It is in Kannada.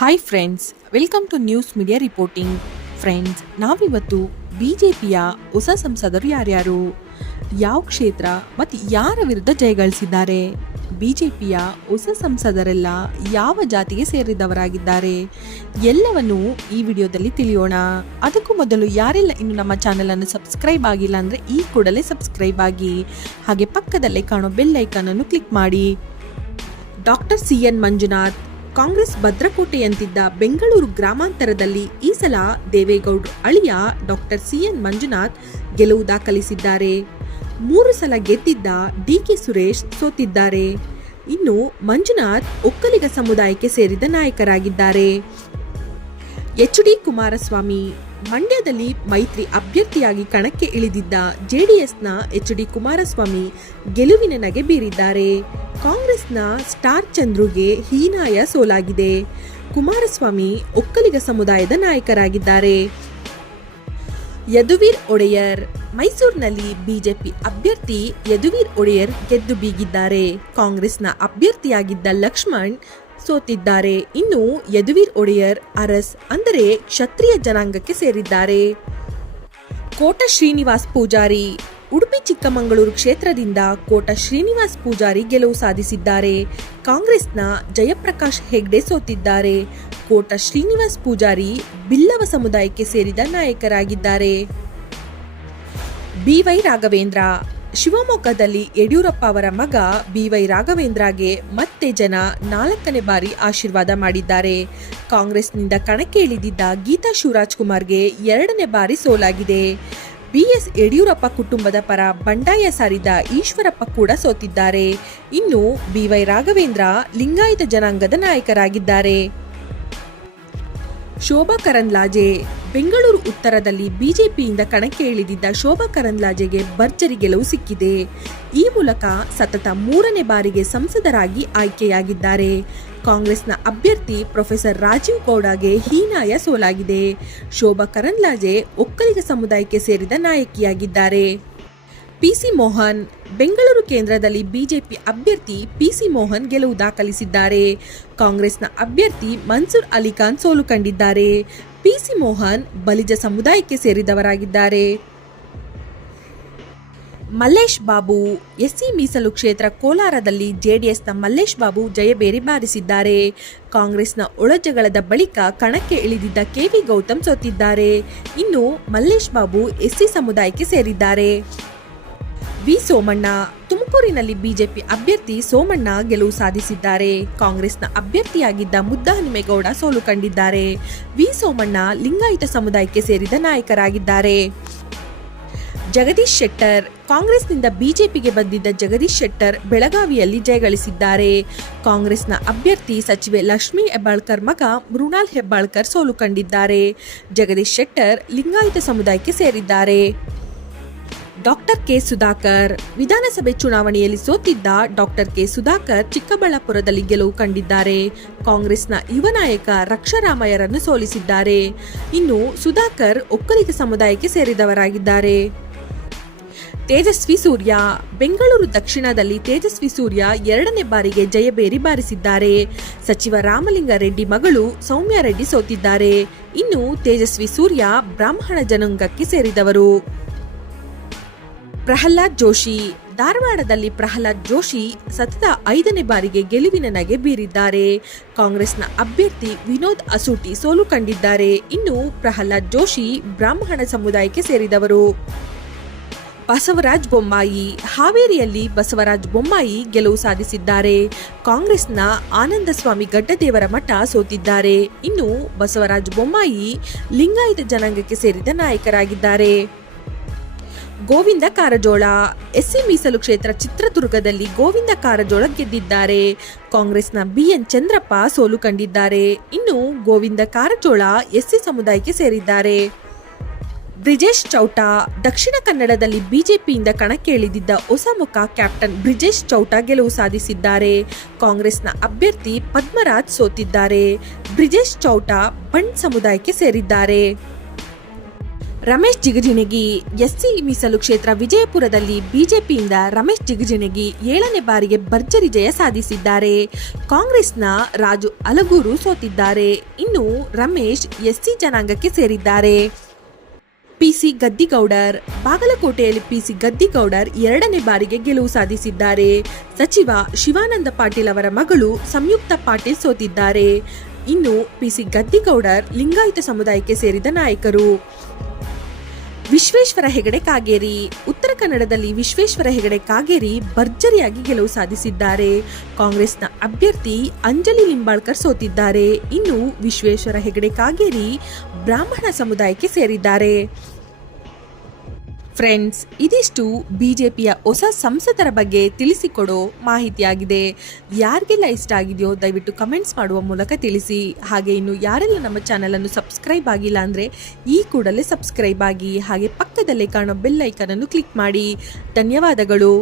Hi friends, welcome to news media reporting. Friends, ನಾವಿವತ್ತು ಬಿಜೆಪಿಯ ಹೊಸ ಸಂಸದರು ಯಾರ್ಯಾರು, ಯಾವ ಕ್ಷೇತ್ರ ಮತ್ತು ಯಾರ ವಿರುದ್ಧ ಜಯಗಳಿಸಿದ್ದಾರೆ, ಬಿಜೆಪಿಯ ಹೊಸ ಸಂಸದರೆಲ್ಲ ಯಾವ ಜಾತಿಗೆ ಸೇರಿದವರಾಗಿದ್ದಾರೆ ಎಲ್ಲವನ್ನು ಈ ವಿಡಿಯೋದಲ್ಲಿ ತಿಳಿಯೋಣ. ಅದಕ್ಕೂ ಮೊದಲು ಯಾರೆಲ್ಲ ಇನ್ನು ನಮ್ಮ ಚಾನಲನ್ನು ಸಬ್ಸ್ಕ್ರೈಬ್ ಆಗಿಲ್ಲ ಅಂದರೆ ಈ ಕೂಡಲೇ ಸಬ್ಸ್ಕ್ರೈಬ್ ಆಗಿ, ಹಾಗೆ ಪಕ್ಕದಲ್ಲೇ ಕಾಣೋ ಬೆಲ್ ಐಕಾನ್ ಅನ್ನು ಕ್ಲಿಕ್ ಮಾಡಿ. Doctor CN Manjunath. ಕಾಂಗ್ರೆಸ್ ಭದ್ರಕೋಟೆಯಂತಿದ್ದ ಬೆಂಗಳೂರು ಗ್ರಾಮಾಂತರದಲ್ಲಿ ಈ ಸಲ ದೇವೇಗೌಡರು ಅಳಿಯ ಡಾಕ್ಟರ್ CN ಮಂಜುನಾಥ್ ಗೆಲುವು ದಾಖಲಿಸಿದ್ದಾರೆ. 3 ಸಲ ಗೆದ್ದಿದ್ದ DK ಸುರೇಶ್ ಸೋತಿದ್ದಾರೆ. ಇನ್ನು ಮಂಜುನಾಥ್ ಒಕ್ಕಲಿಗ ಸಮುದಾಯಕ್ಕೆ ಸೇರಿದ ನಾಯಕರಾಗಿದ್ದಾರೆ. HD ಕುಮಾರಸ್ವಾಮಿ. ಮಂಡ್ಯದಲ್ಲಿ ಮೈತ್ರಿ ಅಭ್ಯರ್ಥಿಯಾಗಿ ಕಣಕ್ಕೆ ಇಳಿದಿದ್ದ JDSನ HD ಕುಮಾರಸ್ವಾಮಿ ಗೆಲುವಿನ ನಗೆ ಬೀರಿದ್ದಾರೆ. ಕಾಂಗ್ರೆಸ್ನ ಸ್ಟಾರ್ ಚಂದ್ರುಗೆ ಹೀನಾಯ ಸೋಲಾಗಿದೆ. ಕುಮಾರಸ್ವಾಮಿ ಒಕ್ಕಲಿಗ ಸಮುದಾಯದ ನಾಯಕರಾಗಿದ್ದಾರೆ. ಯದುವೀರ್ ಒಡೆಯರ್. ಮೈಸೂರಿನಲ್ಲಿ ಬಿಜೆಪಿ ಅಭ್ಯರ್ಥಿ ಯದುವೀರ್ ಒಡೆಯರ್ ಗೆದ್ದು ಬೀಗಿದ್ದಾರೆ. ಕಾಂಗ್ರೆಸ್ನ ಅಭ್ಯರ್ಥಿಯಾಗಿದ್ದ ಲಕ್ಷ್ಮಣ್ ಸೋತಿದ್ದಾರೆ. ಇನ್ನು ಯದುವೀರ್ ಒಡೆಯರ್ ಅರಸ್ ಅಂದರೆ ಕ್ಷತ್ರಿಯ ಜನಾಂಗಕ್ಕೆ ಸೇರಿದ್ದಾರೆ. ಕೋಟ ಶ್ರೀನಿವಾಸ್ ಪೂಜಾರಿ. ಉಡುಪಿ ಚಿಕ್ಕಮಗಳೂರು ಕ್ಷೇತ್ರದಿಂದ ಕೋಟ ಶ್ರೀನಿವಾಸ್ ಪೂಜಾರಿ ಗೆಲುವು ಸಾಧಿಸಿದ್ದಾರೆ. ಕಾಂಗ್ರೆಸ್ನ ಜಯಪ್ರಕಾಶ್ ಹೆಗ್ಡೆ ಸೋತಿದ್ದಾರೆ. ಕೋಟ ಶ್ರೀನಿವಾಸ್ ಪೂಜಾರಿ ಬಿಲ್ಲವ ಸಮುದಾಯಕ್ಕೆ ಸೇರಿದ ನಾಯಕರಾಗಿದ್ದಾರೆ. BY ರಾಘವೇಂದ್ರ. ಶಿವಮೊಗ್ಗದಲ್ಲಿ ಯಡಿಯೂರಪ್ಪ ಅವರ ಮಗ BY ರಾಘವೇಂದ್ರಗೆ ಮತ್ತೆ ಜನ 4ನೇ ಬಾರಿ ಆಶೀರ್ವಾದ ಮಾಡಿದ್ದಾರೆ. ಕಾಂಗ್ರೆಸ್ನಿಂದ ಕಣಕ್ಕೆ ಇಳಿದಿದ್ದ ಗೀತಾ ಶಿವರಾಜ್ ಕುಮಾರ್ಗೆ 2ನೇ ಬಾರಿ ಸೋಲಾಗಿದೆ. BS ಯಡಿಯೂರಪ್ಪ ಕುಟುಂಬದ ಪರ ಬಂಡಾಯ ಸಾರಿದ ಈಶ್ವರಪ್ಪ ಕೂಡ ಸೋತಿದ್ದಾರೆ. ಇನ್ನು BY ರಾಘವೇಂದ್ರ ಲಿಂಗಾಯತ ಜನಾಂಗದ ನಾಯಕರಾಗಿದ್ದಾರೆ. ಶೋಭಾ ಕರಂದ್ಲಾಜೆ. ಬೆಂಗಳೂರು ಉತ್ತರದಲ್ಲಿ ಬಿಜೆಪಿಯಿಂದ ಕಣಕ್ಕೆ ಇಳಿದಿದ್ದ ಶೋಭಾ ಕರಂದ್ಲಾಜೆಗೆ ಭರ್ಜರಿ ಗೆಲುವು ಸಿಕ್ಕಿದೆ. ಈ ಮೂಲಕ ಸತತ 3ನೇ ಬಾರಿಗೆ ಸಂಸದರಾಗಿ ಆಯ್ಕೆಯಾಗಿದ್ದಾರೆ. ಕಾಂಗ್ರೆಸ್ನ ಅಭ್ಯರ್ಥಿ ಪ್ರೊಫೆಸರ್ ರಾಜೀವ್ ಗೌಡಗೆ ಹೀನಾಯ ಸೋಲಾಗಿದೆ. ಶೋಭಾ ಕರಂದ್ಲಾಜೆ ಒಕ್ಕಲಿಗ ಸಮುದಾಯಕ್ಕೆ ಸೇರಿದ ನಾಯಕಿಯಾಗಿದ್ದಾರೆ. PC ಮೋಹನ್. ಬೆಂಗಳೂರು ಕೇಂದ್ರದಲ್ಲಿ ಬಿಜೆಪಿ ಅಭ್ಯರ್ಥಿ PC ಮೋಹನ್ ಗೆಲುವು ದಾಖಲಿಸಿದ್ದಾರೆ. ಕಾಂಗ್ರೆಸ್ನ ಅಭ್ಯರ್ಥಿ ಮನ್ಸೂರ್ ಅಲಿ ಖಾನ್ ಸೋಲು ಕಂಡಿದ್ದಾರೆ. PC ಮೋಹನ್ ಬಲಿಜ ಸಮುದಾಯಕ್ಕೆ ಸೇರಿದವರಾಗಿದ್ದಾರೆ. ಮಲ್ಲೇಶ್ ಬಾಬು. SC ಮೀಸಲು ಕ್ಷೇತ್ರ ಕೋಲಾರದಲ್ಲಿ JDSನ ಮಲ್ಲೇಶ್ ಬಾಬು ಜಯಬೇರಿ ಬಾರಿಸಿದ್ದಾರೆ. ಕಾಂಗ್ರೆಸ್ನ ಒಳಜಗಳದ ಬಳಿಕ ಕಣಕ್ಕೆ ಇಳಿದಿದ್ದ KV ಗೌತಮ್ ಸೋತಿದ್ದಾರೆ. ಇನ್ನು ಮಲ್ಲೇಶ್ ಬಾಬು SC ಸಮುದಾಯಕ್ಕೆ ಸೇರಿದ್ದಾರೆ. V ಸೋಮಣ್ಣ. ತುಮಕೂರಿನಲ್ಲಿ ಬಿಜೆಪಿ ಅಭ್ಯರ್ಥಿ ಸೋಮಣ್ಣ ಗೆಲುವು ಸಾಧಿಸಿದ್ದಾರೆ. ಕಾಂಗ್ರೆಸ್ನ ಅಭ್ಯರ್ಥಿಯಾಗಿದ್ದ ಮುದ್ದಹನುಮೇಗೌಡ ಸೋಲು ಕಂಡಿದ್ದಾರೆ. V ಸೋಮಣ್ಣ ಲಿಂಗಾಯತ ಸಮುದಾಯಕ್ಕೆ ಸೇರಿದ ನಾಯಕರಾಗಿದ್ದಾರೆ. ಜಗದೀಶ್ ಶೆಟ್ಟರ್. ಕಾಂಗ್ರೆಸ್ನಿಂದ ಬಿಜೆಪಿಗೆ ಬಂದಿದ್ದ ಜಗದೀಶ್ ಶೆಟ್ಟರ್ ಬೆಳಗಾವಿಯಲ್ಲಿ ಜಯಗಳಿಸಿದ್ದಾರೆ. ಕಾಂಗ್ರೆಸ್ನ ಅಭ್ಯರ್ಥಿ ಸಚಿವೆ ಲಕ್ಷ್ಮೀ ಹೆಬ್ಬಾಳ್ಕರ್ ಮಗ ಮೃಣಾಲ್ ಹೆಬ್ಬಾಳ್ಕರ್ ಸೋಲು ಕಂಡಿದ್ದಾರೆ. ಜಗದೀಶ್ ಶೆಟ್ಟರ್ ಲಿಂಗಾಯತ ಸಮುದಾಯಕ್ಕೆ ಸೇರಿದ್ದಾರೆ. Doctor K Sudhakar. ವಿಧಾನಸಭೆ ಚುನಾವಣೆಯಲ್ಲಿ ಸೋತಿದ್ದ ಡಾಕ್ಟರ್ K ಸುಧಾಕರ್ ಚಿಕ್ಕಬಳ್ಳಾಪುರದಲ್ಲಿ ಗೆಲುವು ಕಂಡಿದ್ದಾರೆ. ಕಾಂಗ್ರೆಸ್ನ ಯುವ ನಾಯಕ ರಕ್ಷಾರಾಮಯ್ಯರನ್ನು ಸೋಲಿಸಿದ್ದಾರೆ. ಇನ್ನು ಸುಧಾಕರ್ ಒಕ್ಕಲಿಗ ಸಮುದಾಯಕ್ಕೆ ಸೇರಿದವರಾಗಿದ್ದಾರೆ. ತೇಜಸ್ವಿ ಸೂರ್ಯ. ಬೆಂಗಳೂರು ದಕ್ಷಿಣದಲ್ಲಿ ತೇಜಸ್ವಿ ಸೂರ್ಯ 2ನೇ ಬಾರಿಗೆ ಜಯಬೇರಿ ಬಾರಿಸಿದ್ದಾರೆ. ಸಚಿವ ರಾಮಲಿಂಗಾರೆಡ್ಡಿ ಮಗಳು ಸೌಮ್ಯ ರೆಡ್ಡಿ ಸೋತಿದ್ದಾರೆ. ಇನ್ನು ತೇಜಸ್ವಿ ಸೂರ್ಯ ಬ್ರಾಹ್ಮಣ ಜನಾಂಗಕ್ಕೆ ಸೇರಿದವರು. ಪ್ರಹ್ಲಾದ್ ಜೋಶಿ. ಧಾರವಾಡದಲ್ಲಿ ಪ್ರಹ್ಲಾದ್ ಜೋಶಿ ಸತತ 5ನೇ ಬಾರಿಗೆ ಗೆಲುವಿನ ನಗೆ ಬೀರಿದ್ದಾರೆ. ಕಾಂಗ್ರೆಸ್ನ ಅಭ್ಯರ್ಥಿ ವಿನೋದ್ ಅಸೂಟಿ ಸೋಲು ಕಂಡಿದ್ದಾರೆ. ಇನ್ನು ಪ್ರಹ್ಲಾದ್ ಜೋಶಿ ಬ್ರಾಹ್ಮಣ ಸಮುದಾಯಕ್ಕೆ ಸೇರಿದವರು. ಬಸವರಾಜ ಬೊಮ್ಮಾಯಿ. ಹಾವೇರಿಯಲ್ಲಿ ಬಸವರಾಜ ಬೊಮ್ಮಾಯಿ ಗೆಲುವು ಸಾಧಿಸಿದ್ದಾರೆ. ಕಾಂಗ್ರೆಸ್ನ ಆನಂದಸ್ವಾಮಿ ಗಡ್ಡದೇವರ ಮಠ ಸೋತಿದ್ದಾರೆ. ಇನ್ನು ಬಸವರಾಜ ಬೊಮ್ಮಾಯಿ ಲಿಂಗಾಯತ ಜನಾಂಗಕ್ಕೆ ಸೇರಿದ ನಾಯಕರಾಗಿದ್ದಾರೆ. ಗೋವಿಂದ ಕಾರಜೋಳ. SC ಮೀಸಲು ಕ್ಷೇತ್ರ ಚಿತ್ರದುರ್ಗದಲ್ಲಿ ಗೋವಿಂದ ಕಾರಜೋಳ ಗೆದ್ದಿದ್ದಾರೆ. ಕಾಂಗ್ರೆಸ್ನ BN ಚಂದ್ರಪ್ಪ ಸೋಲು ಕಂಡಿದ್ದಾರೆ. ಇನ್ನು ಗೋವಿಂದ ಕಾರಜೋಳ SC ಸಮುದಾಯಕ್ಕೆ ಸೇರಿದ್ದಾರೆ. ಬ್ರಿಜೇಶ್ ಚೌಟಾ. ದಕ್ಷಿಣ ಕನ್ನಡದಲ್ಲಿ ಬಿಜೆಪಿಯಿಂದ ಕಣಕ್ಕೆ ಇಳಿದಿದ್ದ ಹೊಸ ಮುಖ ಕ್ಯಾಪ್ಟನ್ ಬ್ರಿಜೇಶ್ ಚೌಟಾ ಗೆಲುವು ಸಾಧಿಸಿದ್ದಾರೆ. ಕಾಂಗ್ರೆಸ್ನ ಅಭ್ಯರ್ಥಿ ಪದ್ಮರಾಜ್ ಸೋತಿದ್ದಾರೆ. ಬ್ರಿಜೇಶ್ ಚೌಟಾ ಬಂಡ್ ಸಮುದಾಯಕ್ಕೆ ಸೇರಿದ್ದಾರೆ. ರಮೇಶ್ ಜಿಗಜಿಣಗಿ ಎಸ್ಸಿ ಮೀಸಲು ಕ್ಷೇತ್ರ ವಿಜಯಪುರದಲ್ಲಿ ಬಿಜೆಪಿಯಿಂದ ರಮೇಶ್ ಜಿಗಜಿಣಗಿ 7ನೇ ಬಾರಿಗೆ ಭರ್ಜರಿ ಜಯ ಸಾಧಿಸಿದ್ದಾರೆ. ಕಾಂಗ್ರೆಸ್ನ ರಾಜು ಅಲಗೂರು ಸೋತಿದ್ದಾರೆ. ಇನ್ನು ರಮೇಶ್ ಎಸ್ಸಿ ಜನಾಂಗಕ್ಕೆ ಸೇರಿದ್ದಾರೆ. ಪಿಸಿ ಗದ್ದಿಗೌಡರ್ ಬಾಗಲಕೋಟೆಯಲ್ಲಿ ಪಿಸಿ ಗದ್ದಿಗೌಡರ್ 2ನೇ ಬಾರಿಗೆ ಗೆಲುವು ಸಾಧಿಸಿದ್ದಾರೆ. ಸಚಿವ ಶಿವಾನಂದ ಪಾಟೀಲ್ ಅವರ ಮಗಳು ಸಂಯುಕ್ತ ಪಾಟೀಲ್ ಸೋತಿದ್ದಾರೆ. ಇನ್ನು ಪಿಸಿ ಗದ್ದಿಗೌಡರ್ ಲಿಂಗಾಯತ ಸಮುದಾಯಕ್ಕೆ ಸೇರಿದ ನಾಯಕರು. ವಿಶ್ವೇಶ್ವರ ಹೆಗಡೆ ಕಾಗೇರಿ ಉತ್ತರ ಕನ್ನಡದಲ್ಲಿ ವಿಶ್ವೇಶ್ವರ ಹೆಗಡೆ ಕಾಗೇರಿ ಭರ್ಜರಿಯಾಗಿ ಗೆಲುವು ಸಾಧಿಸಿದ್ದಾರೆ. ಕಾಂಗ್ರೆಸ್ನ ಅಭ್ಯರ್ಥಿ ಅಂಜಲಿ ಲಿಂಬಾಳ್ಕರ್ ಸೋತಿದ್ದಾರೆ. ಇನ್ನು ವಿಶ್ವೇಶ್ವರ ಹೆಗಡೆ ಕಾಗೇರಿ ಬ್ರಾಹ್ಮಣ ಸಮುದಾಯಕ್ಕೆ ಸೇರಿದ್ದಾರೆ. ಫ್ರೆಂಡ್ಸ್, ಇದಿಷ್ಟು ಬಿಜೆಪಿಯ ಹೊಸ ಸಂಸದರ ಬಗ್ಗೆ ತಿಳಿಸಿಕೊಡೋ ಮಾಹಿತಿಯಾಗಿದೆ. ಯಾರಿಗೆಲ್ಲ ಇಷ್ಟ ಆಗಿದೆಯೋ ದಯವಿಟ್ಟು ಕಮೆಂಟ್ಸ್ ಮಾಡುವ ಮೂಲಕ ತಿಳಿಸಿ. ಹಾಗೆ ಇನ್ನು ಯಾರೆಲ್ಲ ನಮ್ಮ ಚಾನಲನ್ನು ಸಬ್ಸ್ಕ್ರೈಬ್ ಆಗಿಲ್ಲ ಅಂದರೆ ಈ ಕೂಡಲೇ ಸಬ್ಸ್ಕ್ರೈಬ್ ಆಗಿ, ಹಾಗೆ ಪಕ್ಕದಲ್ಲೇ ಕಾಣೋ ಬೆಲ್ ಐಕನ್ ಅನ್ನು ಕ್ಲಿಕ್ ಮಾಡಿ. ಧನ್ಯವಾದಗಳು.